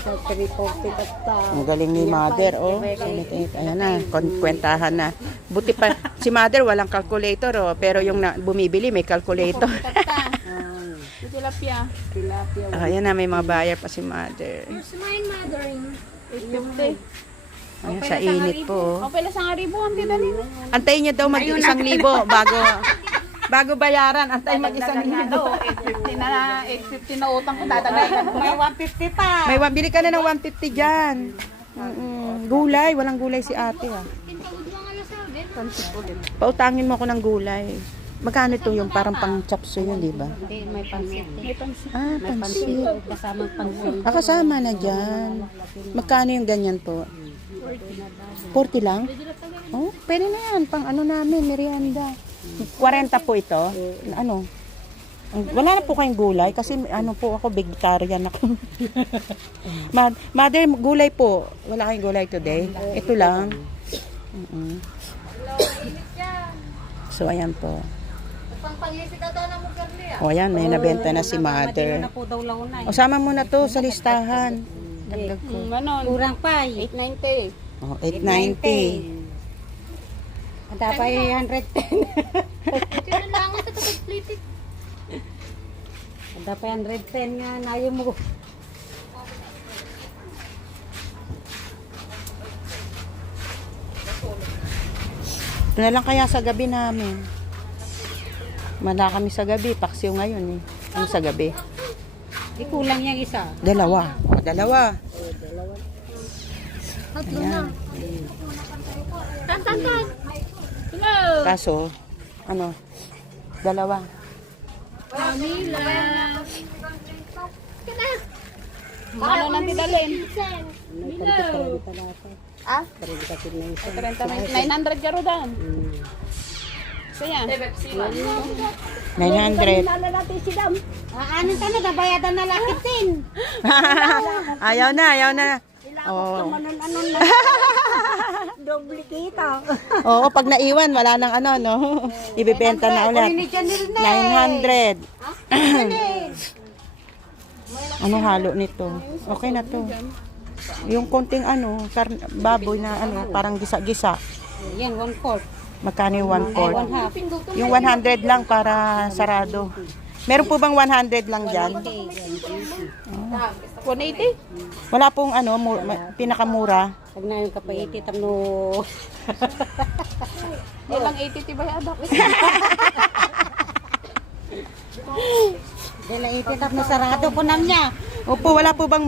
Sa 340 kata. Ang galing ni Mother, oh. Ayan na, kwentahan na. Buti pa, si Mother walang calculator, oh. Pero yung bumibili may calculator. Tilapia. Tilapia. Ayan na, may mga buyer pa si Mother. Mine, mothering. 850. Ayan, sa init po, oh. Okay lang sa ribo, ang tita nila. Antayin niya daw mag 1,000 bago bayaran. Antayin mag 1,000. 850 na utang ko dadagdagan. May 150 pa. Bili ka na ng 150 dyan. Gulay, walang gulay si ate, ah. Pautangin mo ako ng gulay. Magkano ito yung parang pang chapso yun, di ba? Hindi, may pansit. Ah, May pansit. pansit. Kasamang pansit. Kasama na dyan. Magkano yung ganyan po? 40 lang? Oh, pwede na yan. Pang ano namin, merienda. 40 po ito. Ano? Wala na po kayong gulay kasi ano po ako, vegetarian ako. Mother, gulay po. Wala kayong gulay today? Ito lang. So, ayan po. O, ayan, may nabenta na si Mother. Na po daw launay. O, sama mo na to sa listahan. Dagdag ko. Ganon. Kurang pa. 890. O, 890. Dapat 110. Dapat 110 nga na ayaw mo. Ito na lang kaya sa gabi namin. Mala kami sa gabi. Paksiw ngayon eh. Ano sa gabi? Di kulang yung isa. Dalawa. O, dalawa. Ayan. Hello. Kaso, ano? Dalawa. Manila. Ano nang tidalin? Hello. Ah? 900 karo dan. Saya. 900. Ano ka na, nabayadan na lakitin. Ayaw na. Oo. Doble kita. Oo, pag naiwan, wala nang ano, no? Ibibenta na ulit. 900. Ano halo nito? Okay na to. Yung konting ano, baboy na ano, parang gisa-gisa. Yan, 1/4. Magkano yung 1/4? 1/2. Yung 100 lang para sarado. Meron po bang 100 lang dyan? 180. Wala pong ano, pinakamura. Pag na yung kapaiti, tamno. Ilang 80 tiba adak. Dala iti, tamno sarado po nam niya. Opo, wala po bang